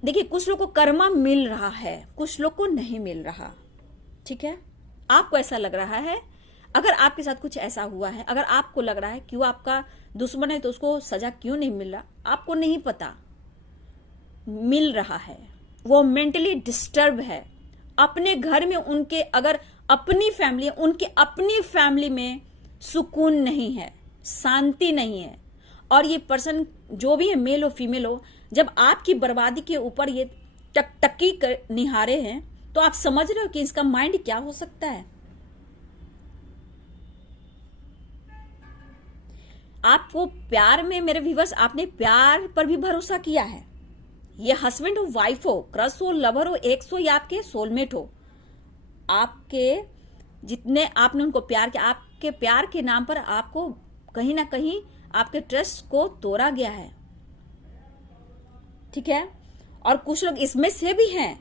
देखिए कुछ लोग को कर्मा मिल रहा है, कुछ लोग को नहीं मिल रहा, ठीक है। आपको ऐसा लग रहा है, अगर आपके साथ कुछ ऐसा हुआ है, अगर आपको लग रहा है कि वो आपका दुश्मन है तो उसको सजा क्यों नहीं मिल रहा, आपको नहीं पता, मिल रहा है। वो मेंटली डिस्टर्ब है, अपने घर में उनके अगर अपनी फैमिली है, उनके अपनी फैमिली में सुकून नहीं है, शांति नहीं है, और ये पर्सन जो भी है, मेल हो फीमेल हो, जब आपकी बर्बादी के ऊपर ये टकटकी कर निहारे हैं, तो आप समझ रहे हो कि इसका माइंड क्या हो सकता है। आपको प्यार में, मेरे व्यूवर्स, आपने प्यार पर भी भरोसा किया है। ये हस्बैंड हो, वाइफ हो, क्रश हो, लवर हो, एक्स हो या आपके सोलमेट हो, आपके जितने आपने उनको प्यार किया, आपके प्यार के नाम पर आपको कहीं ना कहीं आपके ट्रस्ट को तोड़ा गया है। ठीक है। और कुछ लोग इसमें से भी हैं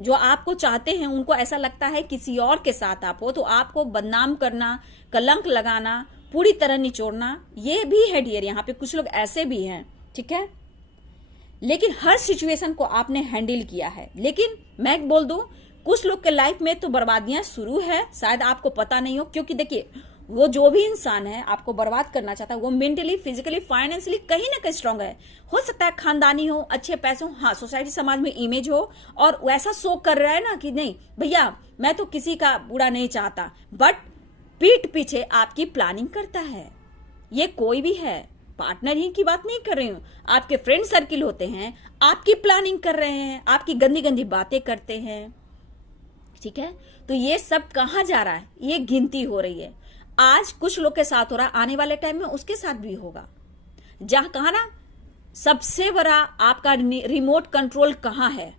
जो आपको चाहते हैं, उनको ऐसा लगता है किसी और के साथ आप हो तो आपको बदनाम करना, कलंक लगाना, पूरी तरह निचोड़ना, ये भी है डियर। यहाँ पे कुछ लोग ऐसे भी हैं। ठीक है। लेकिन हर सिचुएशन को आपने हैंडल किया है। लेकिन मैं बोल दूं, कुछ लोग के लाइफ में तो बर्बादियां शुरू है, शायद आपको पता नहीं हो। क्योंकि देखिए, वो जो भी इंसान है आपको बर्बाद करना चाहता है, वो मेंटली, फिजिकली, फाइनेंशियली कहीं ना कहीं स्ट्रांग है। हो सकता है खानदानी हो, अच्छे पैसों, हाँ, सोसाइटी समाज में इमेज हो, और वैसा शो कर रहा है ना कि नहीं भैया मैं तो किसी का बुरा नहीं चाहता, बट पीठ पीछे आपकी प्लानिंग करता है। ये कोई भी है, पार्टनर ही की बात नहीं कर रही हूं, आपके फ्रेंड सर्किल होते हैं, आपकी प्लानिंग कर रहे हैं, आपकी गंदी गंदी बातें करते हैं। ठीक है। तो ये सब कहां जा रहा है, ये गिनती हो रही है। आज कुछ लोग के साथ हो रहा, आने वाले टाइम में उसके साथ भी होगा। जहां कहा ना, सबसे बड़ा आपका रिमोट कंट्रोल कहां है।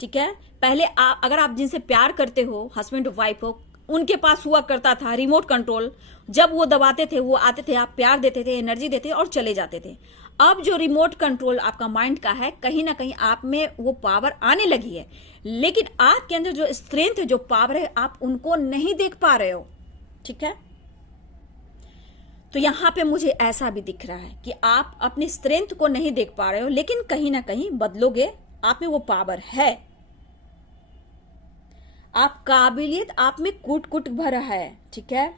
ठीक है। पहले अगर आप जिनसे प्यार करते हो, हस्बैंड वाइफ हो, उनके पास हुआ करता था रिमोट कंट्रोल। जब वो दबाते थे, वो आते थे, आप प्यार देते थे, एनर्जी देते और चले जाते थे। अब जो रिमोट कंट्रोल आपका माइंड का है, कहीं ना कहीं आप में वो पावर आने लगी है, लेकिन आपके अंदर जो स्ट्रेंथ है, जो पावर है, आप उनको नहीं देख पा रहे हो। ठीक है। तो यहां पे मुझे ऐसा भी दिख रहा है कि आप अपनी स्ट्रेंथ को नहीं देख पा रहे हो, लेकिन कहीं ना कहीं बदलोगे। आप में वो पावर है, आप काबिलियत आप में कूट कूट भरा है। ठीक है।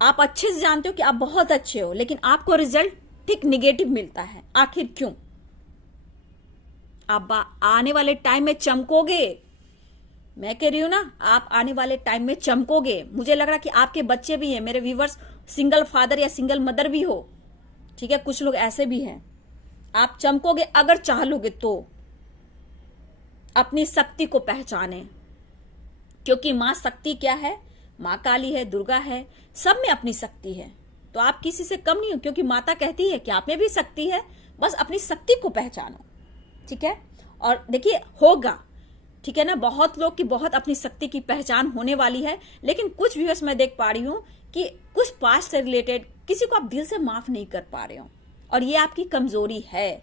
आप अच्छे से जानते हो कि आप बहुत अच्छे हो, लेकिन आपको रिजल्ट ठीक निगेटिव मिलता है। आखिर क्यों? आप आने वाले टाइम में चमकोगे। मैं कह रही हूं ना, आप आने वाले टाइम में चमकोगे। मुझे लग रहा कि आपके बच्चे भी हैं, मेरे व्यूवर्स, सिंगल फादर या सिंगल मदर भी हो। ठीक है। कुछ लोग ऐसे भी हैं। आप चमकोगे अगर चाह लोगे तो। अपनी शक्ति को पहचाने, क्योंकि मां शक्ति क्या है, मां काली है, दुर्गा है, सब में अपनी शक्ति है। तो आप किसी से कम नहीं हो, क्योंकि माता कहती है कि आप में भी शक्ति है, बस अपनी शक्ति को पहचानो। ठीक है। और देखिए होगा। ठीक है ना। बहुत लोग की बहुत अपनी शक्ति की पहचान होने वाली है, लेकिन कुछ व्यूअर्स मैं देख पा रही हूं कि कुछ पास्ट से रिलेटेड किसी को आप दिल से माफ नहीं कर पा रहे हो, और ये आपकी कमजोरी है।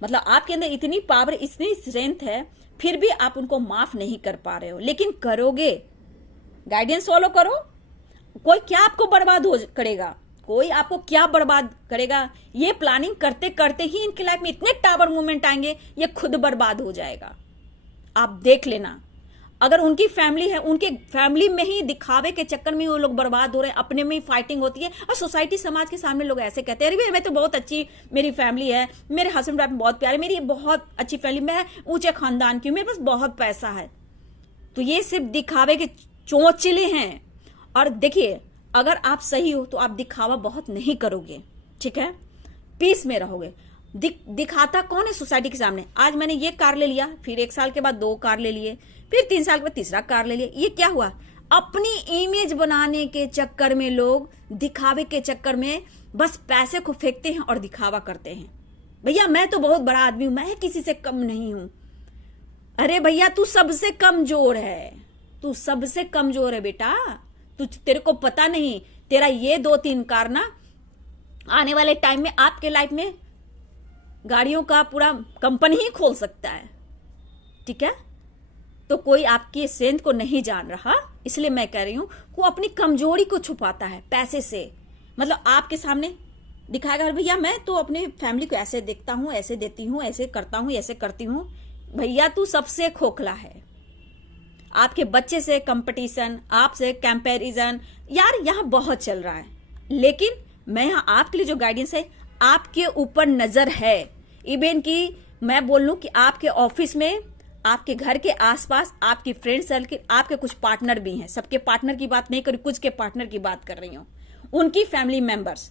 मतलब आपके अंदर इतनी पावर, इतनी स्ट्रेंथ है, फिर भी आप उनको माफ नहीं कर पा रहे हो। लेकिन करोगे, गाइडेंस फॉलो करो। कोई क्या आपको बर्बाद हो करेगा, कोई आपको क्या बर्बाद करेगा, ये प्लानिंग करते करते ही इनकी लाइफ में इतने टावर मूवमेंट आएंगे, ये खुद बर्बाद हो जाएगा। आप देख लेना। अगर उनकी फैमिली है, उनके फैमिली में ही दिखावे के चक्कर में वो लोग बर्बाद हो रहे हैं, अपने में ही फाइटिंग होती है, और सोसाइटी समाज के सामने लोग ऐसे कहते हैं, अरे मैं तो बहुत अच्छी मेरी फैमिली है, मेरे हस्बैंड वाइफ बहुत प्यारे, मेरी बहुत अच्छी फैमिली, मैं ऊंचे खानदान की हूं, मेरे पास बहुत पैसा है। तो ये सिर्फ दिखावे के चोंचले हैं। और देखिए, अगर आप सही हो तो आप दिखावा बहुत नहीं करोगे। ठीक है। पीस में रहोगे। दिखाता कौन है सोसाइटी के सामने? आज मैंने ये कार ले लिया, फिर 1 साल के बाद 2 कार ले लिए, फिर 3 साल के बाद तीसरा कार ले लिया। ये क्या हुआ? अपनी इमेज बनाने के चक्कर में लोग, दिखावे के चक्कर में बस पैसे को फेंकते हैं और दिखावा करते हैं। भैया मैं तो बहुत बड़ा आदमी हूं, मैं किसी से कम नहीं हूं। अरे भैया तू सबसे कमजोर है, तू सबसे कमजोर है बेटा। तेरे को पता नहीं, तेरा ये 2-3 कार ना आने वाले टाइम में आपके लाइफ में गाड़ियों का पूरा कंपनी ही खोल सकता है। ठीक है। तो कोई आपकी स्ट्रेंथ को नहीं जान रहा, इसलिए मैं कह रही हूं, वो अपनी कमजोरी को छुपाता है पैसे से। मतलब आपके सामने दिखाएगा, भैया मैं तो अपने फैमिली को ऐसे देखता हूं, ऐसे देती हूं, ऐसे करता हूं, ऐसे करती हूं। भैया तू सबसे खोखला है। आपके बच्चे से कंपटीशन, आपसे कंपैरिजन, यार यहां बहुत चल रहा है। लेकिन मैं यहां आपके लिए जो गाइडेंस है, आपके ऊपर नजर है। इवन कि मैं बोल लूं कि आपके ऑफिस में, आपके घर के आसपास, आपकी फ्रेंड सर्कल, आपके कुछ पार्टनर भी हैं। सबके पार्टनर की बात नहीं कर रही, कुछ के पार्टनर की बात कर रही हूं। उनकी फैमिली मेंबर्स,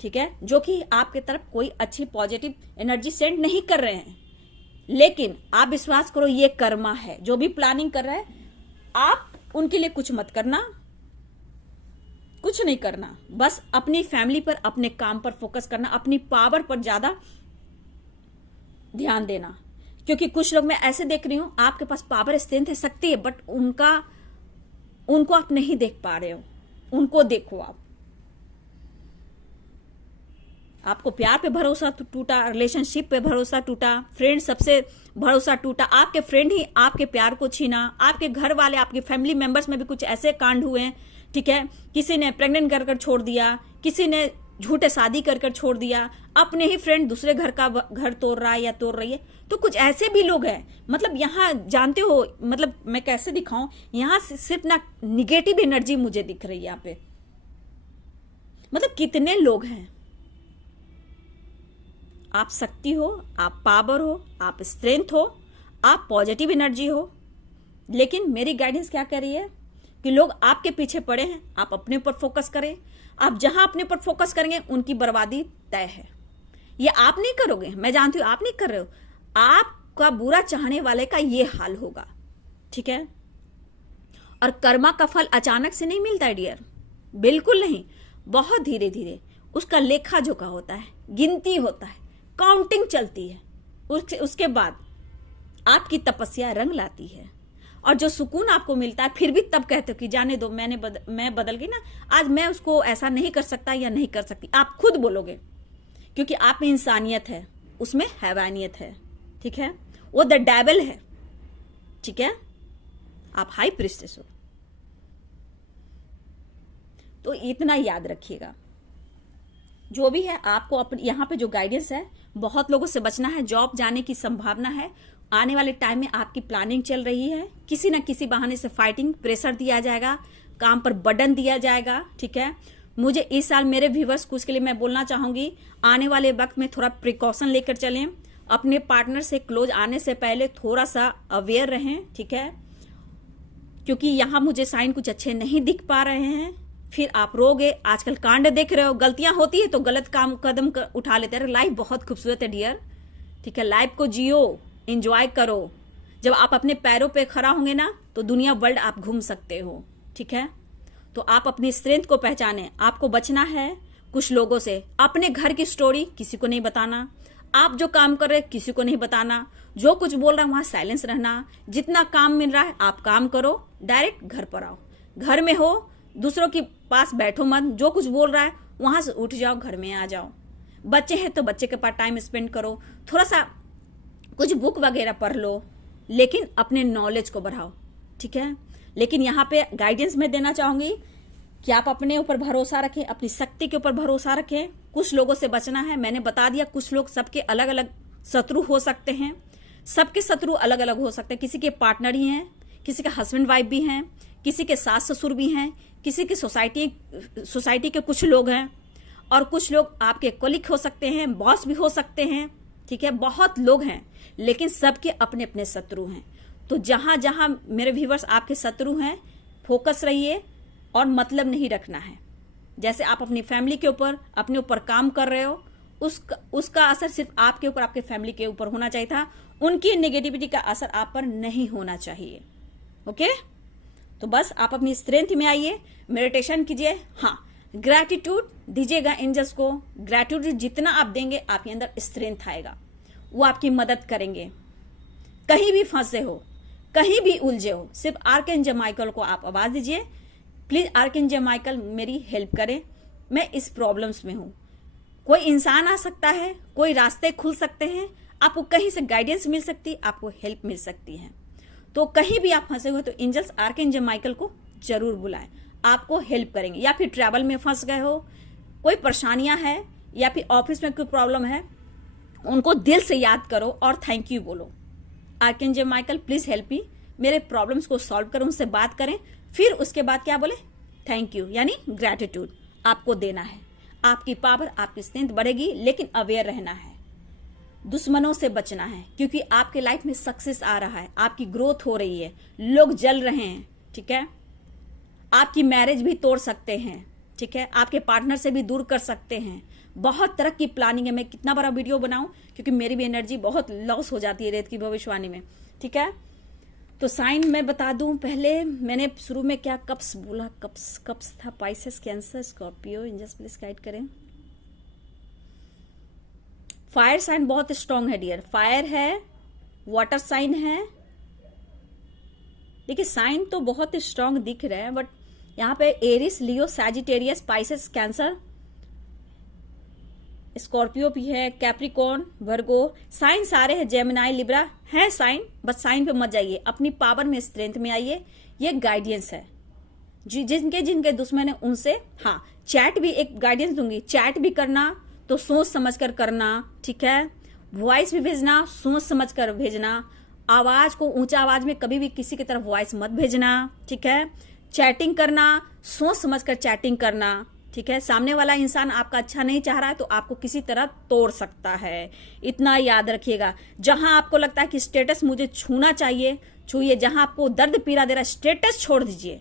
ठीक है, जो कि आपके तरफ कोई अच्छी पॉजिटिव एनर्जी सेंड नहीं कर रहे हैं। लेकिन आप विश्वास करो, ये कर्मा है। जो भी प्लानिंग कर रहा है, आप उनके लिए कुछ मत करना, कुछ नहीं करना, बस अपनी फैमिली पर, अपने काम पर फोकस करना, अपनी पावर पर ज्यादा ध्यान देना। क्योंकि कुछ लोग मैं ऐसे देख रही हूं, आपके पास पावर, स्ट्रेंथ है, शक्ति है, बट उनको आप नहीं देख पा रहे हो। उनको देखो आप। आपको प्यार पे भरोसा टूटा, रिलेशनशिप पे भरोसा टूटा, फ्रेंड सबसे भरोसा टूटा, आपके फ्रेंड ही आपके प्यार को छीना, आपके घर वाले, आपके फैमिली मेंबर्स में भी कुछ ऐसे कांड हुए हैं, ठीक है। किसी ने प्रेग्नेंट कर छोड़ दिया, किसी ने झूठे शादी कर छोड़ दिया, अपने ही फ्रेंड दूसरे घर का घर तोड़ रहा है या तोड़ रही है। तो कुछ ऐसे भी लोग हैं, मतलब यहाँ जानते हो, मतलब मैं कैसे दिखाऊं, यहाँ सिर्फ ना निगेटिव एनर्जी मुझे दिख रही है यहाँ पे। मतलब कितने लोग हैं। आप शक्ति हो, आप पावर हो, आप स्ट्रेंथ हो, आप पॉजिटिव एनर्जी हो, लेकिन मेरी गाइडेंस क्या कह रही है कि लोग आपके पीछे पड़े हैं। आप अपने ऊपर फोकस करें। आप जहां अपने ऊपर फोकस करेंगे, उनकी बर्बादी तय है। ये आप नहीं करोगे, मैं जानती हूं, आप नहीं कर रहे हो। आपका बुरा चाहने वाले का ये हाल होगा, ठीक है। और कर्मा का फल अचानक से नहीं मिलता है डियर, बिल्कुल नहीं। बहुत धीरे धीरे उसका लेखा जोखा होता है, गिनती होता है, काउंटिंग चलती है। उसके बाद आपकी तपस्या रंग लाती है, और जो सुकून आपको मिलता है, फिर भी तब कहते हो कि जाने दो, मैं बदल गई ना, आज मैं उसको ऐसा नहीं कर सकता या नहीं कर सकती। आप खुद बोलोगे, क्योंकि आप में इंसानियत है, उसमें हैवानियत है, ठीक है। वो द डेविल है, ठीक है। आप हाई प्रीस्टेस हो। तो इतना याद रखिएगा। जो भी है, आपको अपने यहाँ पे जो गाइडेंस है, बहुत लोगों से बचना है। जॉब जाने की संभावना है, आने वाले टाइम में आपकी प्लानिंग चल रही है। किसी न किसी बहाने से फाइटिंग, प्रेशर दिया जाएगा, काम पर बर्डन दिया जाएगा, ठीक है। मुझे इस साल मेरे व्यूवर्स को उसके लिए मैं बोलना चाहूंगी, आने वाले वक्त में थोड़ा प्रिकॉशन लेकर चलें। अपने पार्टनर से क्लोज आने से पहले थोड़ा सा अवेयर रहें, ठीक है। क्योंकि यहाँ मुझे साइन कुछ अच्छे नहीं दिख पा रहे हैं। फिर आप रोगे। आजकल कांड देख रहे हो, गलतियां होती है तो गलत कदम उठा लेते हैं। लाइफ बहुत खूबसूरत है डियर, ठीक है। लाइफ को जियो, एंजॉय करो। जब आप अपने पैरों पे खड़ा होंगे ना, तो दुनिया वर्ल्ड आप घूम सकते हो, ठीक है। तो आप अपनी स्ट्रेंथ को पहचाने। आपको बचना है कुछ लोगों से। अपने घर की स्टोरी किसी को नहीं बताना। आप जो काम कर रहे हैं किसी को नहीं बताना। जो कुछ बोल रहा है वहां साइलेंस रहना। जितना काम मिल रहा है आप काम करो, डायरेक्ट घर पर आओ। घर में हो, दूसरों के पास बैठो मत। जो कुछ बोल रहा है वहां से उठ जाओ, घर में आ जाओ। बच्चे हैं तो बच्चे के पास टाइम स्पेंड करो, थोड़ा सा कुछ बुक वगैरह पढ़ लो, लेकिन अपने नॉलेज को बढ़ाओ, ठीक है। लेकिन यहाँ पे गाइडेंस मैं देना चाहूंगी कि आप अपने ऊपर भरोसा रखें, अपनी शक्ति के ऊपर भरोसा रखें। कुछ लोगों से बचना है, मैंने बता दिया। कुछ लोग, सबके अलग अलग शत्रु हो सकते हैं, सबके शत्रु अलग अलग हो सकते हैं। किसी के पार्टनर ही हैं, किसी के हस्बैंड वाइफ भी हैं, किसी के सास ससुर भी हैं, किसी की सोसाइटी के कुछ लोग हैं, और कुछ लोग आपके कोलिग हो सकते हैं, बॉस भी हो सकते हैं, ठीक है। बहुत लोग हैं, लेकिन सबके अपने अपने शत्रु हैं। तो जहां जहां मेरे व्यूवर्स आपके शत्रु हैं, फोकस रहिए और मतलब नहीं रखना है। जैसे आप अपनी फैमिली के ऊपर, अपने ऊपर काम कर रहे हो, उसका असर सिर्फ आपके ऊपर, आपके फैमिली के ऊपर होना चाहिए था। उनकी नेगेटिविटी का असर आप पर नहीं होना चाहिए, ओके। तो बस आप अपनी स्ट्रेंथ में आइए, मेडिटेशन कीजिए। हाँ, ग्रैटिट्यूड दीजिएगा एंजल्स को। ग्रैटिट्यूड जितना आप देंगे, आपके अंदर स्ट्रेंथ आएगा, वो आपकी मदद करेंगे। कहीं भी फंसे हो, कहीं भी उलझे हो, सिर्फ आर्कएंजल माइकल को आप आवाज दीजिए, प्लीज आर्कएंजल माइकल मेरी हेल्प करें, मैं इस प्रॉब्लम्स में हूं। कोई इंसान आ सकता है, कोई रास्ते खुल सकते हैं, आपको कहीं से गाइडेंस मिल सकती, आपको हेल्प मिल सकती है। तो कहीं भी आप फंसे हुए तो एंजल्स आर्कएंजल माइकल को जरूर बुलाएं, आपको हेल्प करेंगे। या फिर ट्रैवल में फंस गए हो, कोई परेशानियां हैं, या फिर ऑफिस में कोई प्रॉब्लम है, उनको दिल से याद करो और थैंक यू बोलो। Archangel Michael please help me, मेरे प्रॉब्लम्स को सॉल्व करो, उनसे बात करें। फिर उसके बाद क्या बोले, थैंक यू, यानी ग्रैटिट्यूड आपको देना है। आपकी पावर, आपकी स्ट्रेंथ बढ़ेगी, लेकिन अवेयर रहना है, दुश्मनों से बचना है, क्योंकि आपके लाइफ में सक्सेस आ रहा है, आपकी ग्रोथ हो रही है, लोग जल रहे हैं, ठीक है। आपकी मैरिज भी तोड़ सकते हैं, ठीक है, आपके पार्टनर से भी दूर कर सकते हैं। बहुत तरह की प्लानिंग है। मैं कितना बड़ा वीडियो बनाऊं, क्योंकि मेरी भी एनर्जी बहुत लॉस हो जाती है रेत की भविष्यवाणी में। ठीक है, तो साइन मैं बता दूं। पहले मैंने शुरू में क्या कप्स बोला, कप्स था, Pisces, Cancer, Scorpio. Angels please guide करें। फायर साइन बहुत स्ट्रांग है डियर, फायर है, वाटर साइन है। देखिए साइन तो बहुत स्ट्रांग दिख रहे हैं, बट यहाँ पे एरिस, लियो, सैजिटेरियस, पाइसेस, कैंसर, स्कॉर्पियो भी है, कैप्रिकॉर्न, वर्गो, साइन सारे हैं, जेमिनाई, लिब्रा है साइन। बस साइन पे मत जाइए, अपनी पावर में, स्ट्रेंथ में आइए। ये गाइडेंस है। जिनके जिनके दुश्मन है उनसे, हाँ चैट भी एक गाइडेंस दूंगी। चैट भी करना तो सोच समझ कर करना, ठीक है। वॉइस भी भेजना सोच समझ कर भेजना। आवाज को ऊंचा आवाज में कभी भी किसी की तरफ वॉइस मत भेजना, ठीक है। चैटिंग करना सोच समझ कर चैटिंग करना, ठीक है। सामने वाला इंसान आपका अच्छा नहीं चाह रहा है तो आपको किसी तरह तोड़ सकता है, इतना याद रखिएगा। जहां आपको लगता है कि स्टेटस मुझे छूना चाहिए, छूइए। जहां आपको दर्द पीड़ा दे रहा है, स्टेटस छोड़ दीजिए।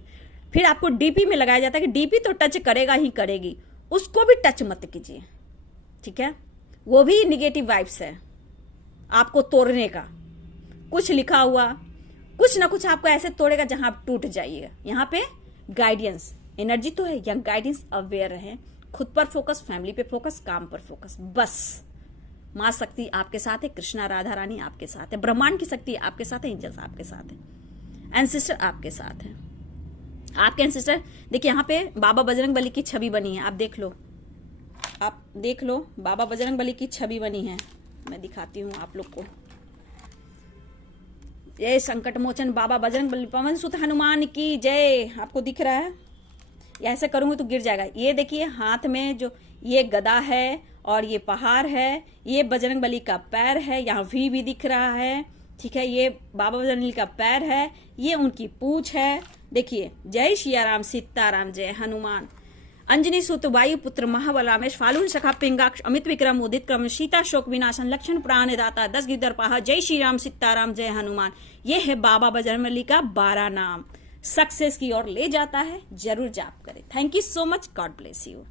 फिर आपको डीपी में लगाया जाता है कि डीपी तो टच करेगा ही करेगी, उसको भी टच मत कीजिए, ठीक है। वो भी निगेटिव वाइब्स है आपको तोड़ने का। कुछ लिखा हुआ कुछ ना कुछ आपको ऐसे तोड़ेगा जहां आप टूट जाइएगा। यहाँ पे गाइडेंस एनर्जी तो है, या गाइडेंस, अवेयर रहे, खुद पर फोकस, फैमिली पे फोकस, काम पर फोकस। बस मां शक्ति आपके साथ है, कृष्णा राधा रानी आपके साथ है, ब्रह्मांड की शक्ति आपके साथ है, एंजल्स आपके साथ है, एंसेस्टर आपके साथ है। आपके एंसेस्टर देखिए, यहाँ पे बाबा बजरंग बली की छवि बनी है, आप देख लो, आप देख लो, बाबा बजरंग बली की छवि बनी है। मैं दिखाती हूँ आप लोग को। जय संकट मोचन बाबा बजरंग बली, पवन सुत हनुमान की जय। आपको दिख रहा है? ऐसे करूंगी तो गिर जाएगा। ये देखिए हाथ में जो ये गदा है और ये पहाड़ है, ये बजरंग बली का पैर है, यहाँ वी भी दिख रहा है, ठीक है। ये बाबा बजरंग बली का पैर है, ये उनकी पूंछ है। देखिए, जय सियाराम, सीताराम, जय हनुमान। अंजनी सुत वायु पुत्र महाबलामेश, फालून सखा पिंगाक्ष, अमित विक्रम उदित क्रम, सीता शोक विनाशन, लक्षण प्राण दाता, 10 गिरधर पाहा, जय श्री राम, सीताराम, जय हनुमान। ये है बाबा बजरंग बली का 12 नाम। सक्सेस की ओर ले जाता है, जरूर जाप करें। Thank you so much, God bless you.